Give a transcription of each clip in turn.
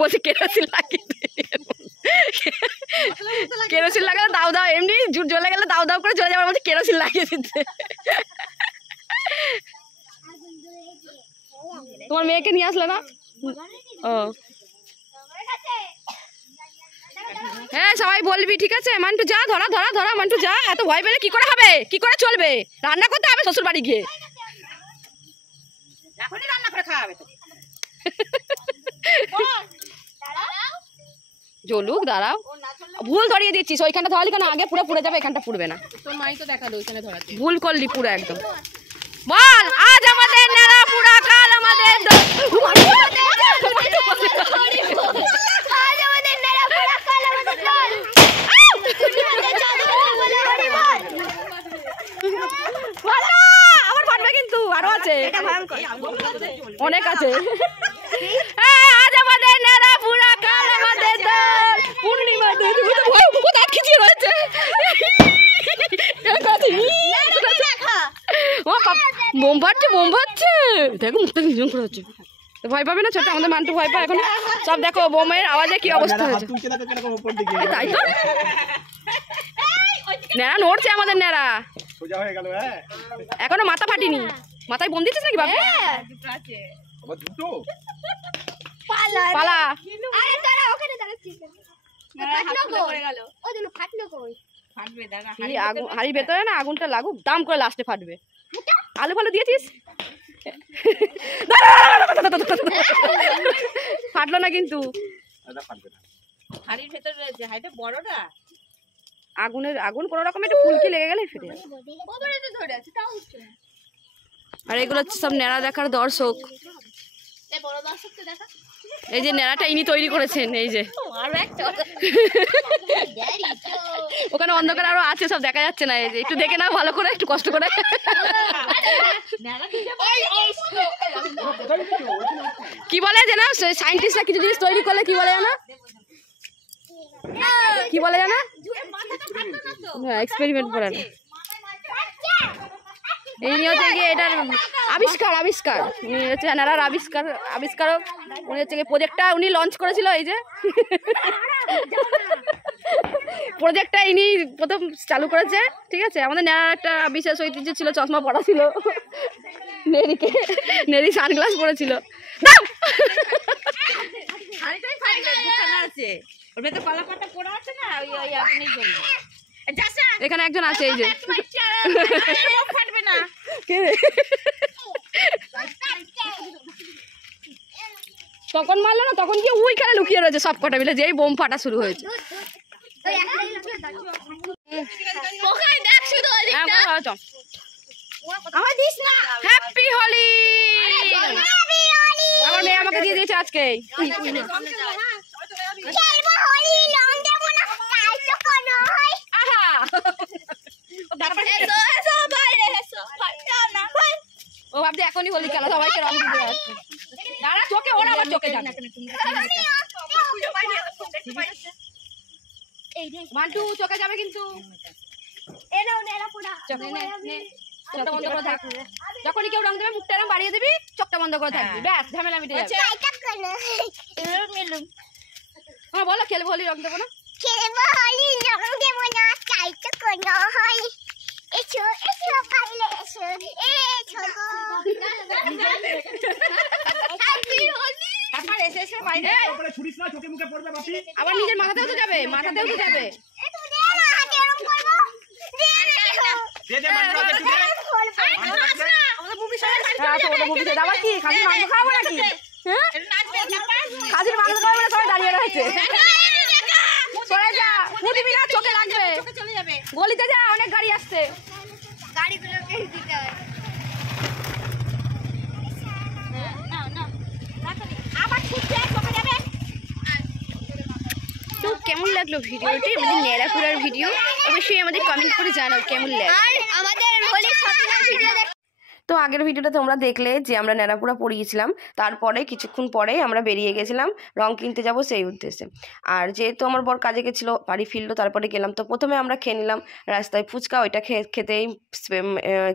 বলছি কেরোসিন লাগিয়ে কেরোসিন লাগালে দাও দাও এমনি জ্বলে গেলে দাও দাও করে জ্বলে যাবার মধ্যে কেরোসিন লাগিয়ে দিচ্ছে। তোমার মেয়েকে নিয়ে আসলে না? ও হ্যাঁ সবাই বলবি ঠিক আছে। মান্টু যা, ধরা ধরা ধরা, মান্টু যা। এত ভয় পেলে কি করে হবে, কি করে চলবে? রান্না করতে হবে শ্বশুর বাড়ি গিয়ে। এখনই রান্না করে খাওয়াবে তো। জলুক দাঁড়াও, ভুল ধরিয়ে দিচ্ছিস। ওইখানটা ধরালি কেন? আগে পুরো পুড়ে যাবে, এখানটা পুড়বে না। তোর মাই তো দেখালো ওইখানে ধরাতে। ভুল করলি পুরো একদম। বল আজ আমাদের নেড়া পুরা, কাল আমাদের আমার ফাটবে কিন্তু আরো আছে, অনেক আছে। আজ আমাদের নেড়া পুরা, কাল আমাদের দোল। পূর্ণিমা খিচিয়ে রয়েছে। বোম ফাটছে, বোম ফাটছে। দেখো মুখটা ভীষণ করে হচ্ছে। ভয় পাবে না ছোট? আমাদের মান্টু ভয় পায় এখন। সব দেখো বোমের আওয়াজে কি অবস্থা হয়েছে। তাই তো নেড়া নড়ছে আমাদের নেড়া। এখনো মাথা ফাটিনি। মাথায় বোম দিচ্ছিস নাকি বাবা? পালা হাড়ির ভেতরে না আগুনটা লাগুক, দাম করে লাস্টে ফাটবে। আলু ফালু দিয়েছিস? ফাটলো না কিন্তু। হাড়ির ভেতরে রয়েছে, হাড়িটা বড় না। আগুন কোনো রকম একটু ফুলকি লেগে গেলে ফেটে যাবে। আর এগুলো হচ্ছে সব নেড়া দেখার দর্শক। এই যে নেড়াটা ইনি তৈরি করেছেন, এই যে ওখানে অন্ধকার আরো আছে, সব দেখা যাচ্ছে না। এই যে একটু দেখে নাও ভালো করে, একটু কষ্ট করে। কি বলে জানো সায়েন্টিস্টরা কিছু জিনিস তৈরি করলে কি বলে জানো? কি বলে জানো? এক্সপেরিমেন্ট করে না। এই নিয়ে হচ্ছে গিয়ে এটার আবিষ্কার উনি হচ্ছে নেড়ার আবিষ্কারক। উনি হচ্ছে গিয়ে প্রজেক্টটা উনি লঞ্চ করেছিল। এই যে প্রজেক্টটা ইনি প্রথম চালু করেছে, ঠিক আছে। আমাদের নেড়ার একটা বিশেষ ঐতিহ্য ছিল, চশমা পরা ছিল নেড়ি সানগ্লাস পরেছিল। এখানে একজন আছে, এই যে তখন মারলো না, তখন গিয়ে ওইখানে লুকিয়ে রয়েছে সব কটা মিলে, যেই বোম ফাটা শুরু হয়েছে। হ্যাপি হোলি। আমার মেয়ে আমাকে দিয়ে দিয়েছে আজকে। ও ভাবছে এখনই হোলি খেলা, সবাইকে রং দিতে আসছে। দাঁড়া চোখে, ওরা আবার চোখে যাবে। মান্টু চোখে যাবে কিন্তু। চোখটা বন্ধ করে থাক। যখনই কেউ রং দেবে মুখটা এরকম বাড়িয়ে দিবি, চোখটা বন্ধ করে থাকবি, ব্যাস ঝামেলা মিটে যাবে। হ্যাঁ বলো, খেলবো হোলি, রং দেবো না? আবার নিজের মাথাতেও তো যাবে, মাথাতেও তো যাবে। আবার কি খাসির মাংস খাওয়াবো নাকি? খাসির মাংস খাওয়াবো না, সবাই দাঁড়িয়ে রয়েছে। সরে যা, দিবি না, চোখে লাগবে। গলিতে যা, অনেক গাড়ি আসছে। গাড়িগুলোকে দিতে হয়। তো কেমন লাগলো ভিডিওটি, আমাদের নেড়াপুরার ভিডিও? অবশ্যই আমাদের কমেন্ট করে জানাও কেমন লাগলো। তো আগের ভিডিওটা তোমরা দেখলে যে আমরা ন্যাড়াপুরা পড়িয়েছিলাম, তারপরে কিছুক্ষণ পরেই আমরা বেরিয়ে গেছিলাম রং কিনতে যাব সেই উদ্দেশ্যে। আর যেহেতু আমার বর কাজে গেছিলো, বাড়ি ফিরলো, তারপরে গেলাম। তো প্রথমে আমরা খেয়ে নিলাম রাস্তায় ফুচকা, ওইটা খেতেই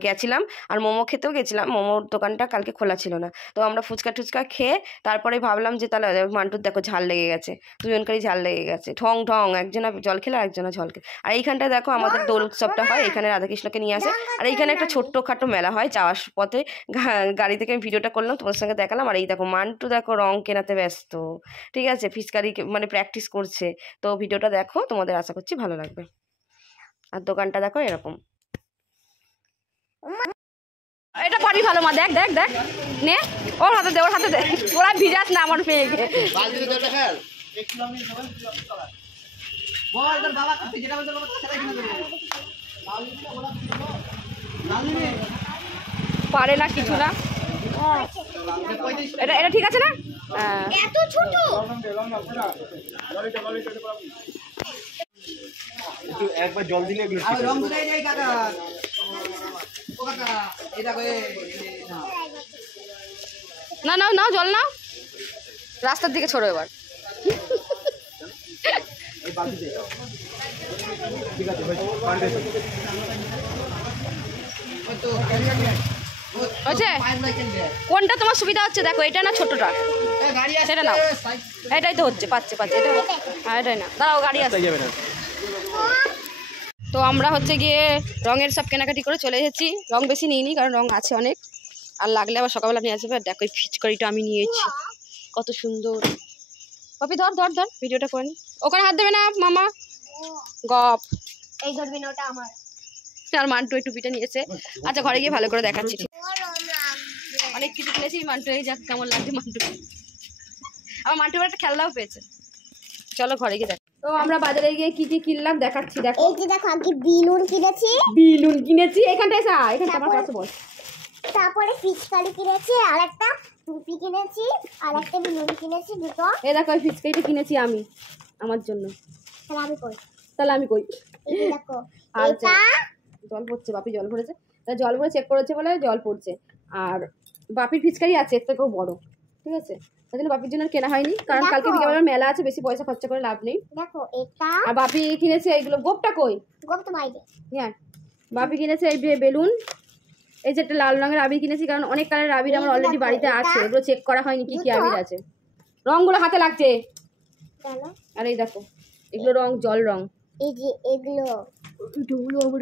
গেছিলাম। আর মোমো খেতেও গেছিলাম, মোমোর দোকানটা কালকে খোলা ছিল না। তো আমরা ফুচকা টুচকা খেয়ে তারপরে ভাবলাম যে তাহলে মান্টুর দেখো ঝাল লেগে গেছে, দুজনকারই ঝাল লেগে গেছে, ঠং ঠং, একজনা জল খেলে আর একজনা ঝল খেলে। আর এইখানটায় দেখো আমাদের দোল উৎসবটা হয়, এখানে রাধাকৃষ্ণকে নিয়ে আসে। আর এইখানে একটা ছোট্টখাটো মেলা হয়, যাওয়ার পথে গাড়ি থেকে আমি ভিডিওটা করলাম, তোমার সঙ্গে দেখালাম। আর এই দেখো মান্টু দেখো রং কেনাতে ব্যস্ত, ঠিক আছে, ফিচকারি মানে প্র্যাকটিস করছে। তো ভিডিওটা দেখো, তোমাদের আশা করছি ভালো লাগবে। আর দোকানটা দেখো এরকম। এটা পারি ভালো মা, দেখ দেখ দেখ, নে ওর হাতে দে, ওর হাতে দে, ওরা ভিজাস না আমার মেয়েকে। পারে না কিছু না, এটা এটা ঠিক আছে না? এত ছোট একবার জল দিলে না নাও নাও, জল নাও, রাস্তার দিকে ছোড়ো এবার। কোনটা তোমার সুবিধা হচ্ছে দেখো, এটা না ছোটটা, সেটা নাও। এটাই তো হচ্ছে, পাচ্ছে পাচ্ছে, এটা এটাই না, দাঁড়াও গাড়ি আসছে। তো আমরা হচ্ছে গিয়ে রঙের সব কেনাকাটি করে চলে এসেছি। রং বেশি নিইনি, কারণ রং আছে অনেক, আর লাগলে আবার সকালবেলা নিয়ে আসবে। দেখো এই ফিচকারিটা আমি নিয়েছি, কত সুন্দর। পপি ধর ধর ধর, ভিডিওটা করে নি, ওখানে হাত দেবে না মামা, গপ এই ধরবি না, ওটা আমার। আর মান্টু এই টুপিটা নিয়েছে। আচ্ছা ঘরে গিয়ে ভালো করে দেখাচ্ছি। অনেক কিছু কিনেছি মান্টু, এই যাক কেমন লাগছে মান্টু। আমার মান্টু একটা খেলনাও পেয়েছে। চলো ঘরে গিয়ে দেখ। তো আমরা বাজারে গিয়ে কি কি কিনলাম দেখাচ্ছি। দেখো এই যে দেখো, আগে বেলুন কিনেছি, এখানটায় এখানটা আমার কাছে বল। তারপরে ফিচকারি কিনেছি, আর একটা টুপি কিনেছি, আর একটা বেলুন কিনেছি, দুটো। এই দেখো এই ফিচকারিটা কিনেছি আমি আমার জন্য। তাহলে আমি কই এই যে দেখো, এটা জল পড়ছে, বাপি জল ভরেছে, তাই জল ভরে চেক করেছে বলে জল পড়ছে। আর বাপির ফিচকারি আছে এর থেকেও বড়, ঠিক আছে, তাই জন্য বাপির জন্য কেনা হয়নি, কারণ কালকে বিকেলবেলা মেলা আছে, বেশি পয়সা খরচা করে লাভ নেই। দেখো এটা, আর বাপি কিনেছে এইগুলো, গোপটা কই, গোপ তো বাইরে। হ্যাঁ বাপি কিনেছে এই বেলুন, এই যে একটা লাল রঙের আবির কিনেছি, কারণ অনেক কালারের আবির আমার অলরেডি বাড়িতে আছে, এগুলো চেক করা হয়নি কি কি আবির আছে। রঙগুলো হাতে লাগছে, আর এই দেখো এগুলো রং, জল রং। এই যে এগুলো আমার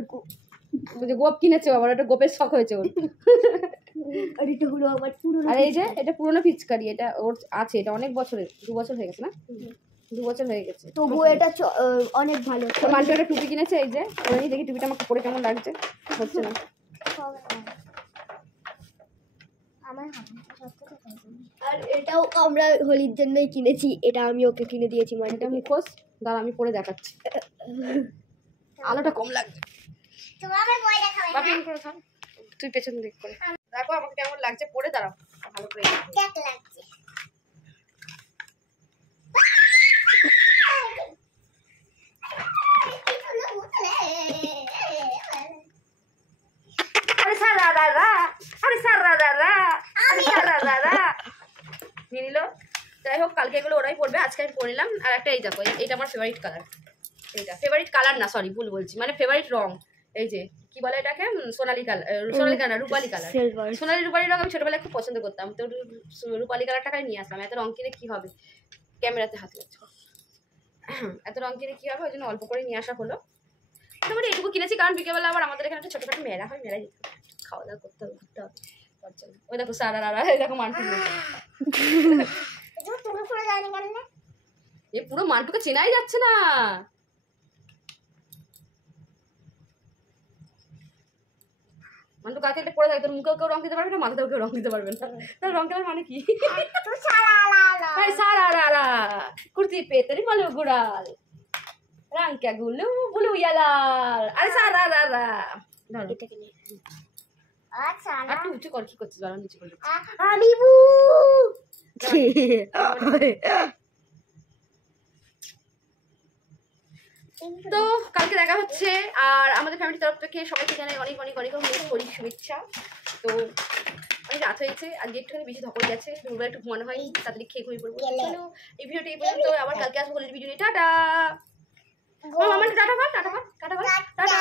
গোপ কিনেছে আবার, একটা গোপের শখ হয়েছে ওর। আর এটা হলো আমার পুরনো। আর এই যে এটা পুরোনো ফিচকারি, এটা ওর আছে, এটা অনেক বছরের, 2 বছর হয়ে গেছে না, 2 বছর হয়ে গেছে। তবু এটা অনেক ভালো। মান্টু একটা টুপি কিনেছে, এই যে দেখি টুপিটা আমাকে পরে কেমন লাগছে, হচ্ছে না। আর এটাও আমরা হোলির জন্যই কিনেছি, এটা আমি ওকে কিনে দিয়েছি। মানে এটা মুখোশ, দাঁড়া আমি পরে দেখাচ্ছি, আলোটা কম লাগছে। তুই পেছন দিক করে দেখো আমাকে কেমন লাগছে পরে, দাঁড়াও ভালো করে লাগছে। আরে সারা দাদা, আরে সারা দাদা, আরে সারা দাদা নিয়ে নিল। যাই হোক কালকে এগুলো ওরাই পড়বে, আজকে আমি পরে নিলাম। আর একটা এই দেখো, এইটা আমার ফেভারিট কালার, এইটা ফেভারিট কালার না, সরি ভুল বলছি, মানে ফেভারিট রং। এই যে কি বলে এটাকে, সোনালি কালার, সোনালি কালার, রূপালি কালার, সোনালি রূপালি রং আমি ছোটবেলায় খুব পছন্দ করতাম। তো রূপালি কালারটাকে নিয়ে আসলাম। এত রং কিনে কি হবে, ক্যামেরাতে হাত লাগছে, এত রং কিনে কি হবে, ওই জন্য অল্প করে নিয়ে আসা হলো। মোটামুটি এইটুকু কিনেছি, কারণ বিকেলবেলা আবার আমাদের এখানে একটা ছোটখাটো মেলা হয়, মেলায় খাওয়া দাওয়া করতে হবে, ঘুরতে হবে। ওই দেখো সারা রারা, এই দেখো মান্টু, এ পুরো মান্টুকে চেনাই যাচ্ছে না। মান্টু কাকে একটা পড়ে থাকে, তোর মুখেও কেউ রং দিতে পারবে না, মাথাতেও কেউ রং দিতে পারবে না। তার রং খেলার মানে কি, সারা রারা কুর্তি পে তেরি মালু গুড়াল রং কে গুলু বুলু ইয়ালাল, আরে সারা রারা। এটাকে নিয়ে আচ্ছা আর তুই উঁচু কর, কি করছিস, বাবা নিচে করে আলিবু। তো কালকে দেখা হচ্ছে। আর আমাদের ফ্যামিলির তরফ থেকে সবাইকে জানাই অনেক অনেক অনেক অনেক শুভেচ্ছা। তো অনেক রাত হয়েছে, আজকে একটুখানি বেশি ধকল গেছে, দুপুরবেলা একটু ঘুমানো হয়, তাড়াতাড়ি খেয়ে ঘুমিয়ে পড়বো। চলো এই ভিডিওটা এই পর্যন্ত, আবার কালকে আসবো কলেজ ভিডিও নিয়ে। টাটা। মামা টাটা কর, টাটা কর, টাটা কর, টাটা।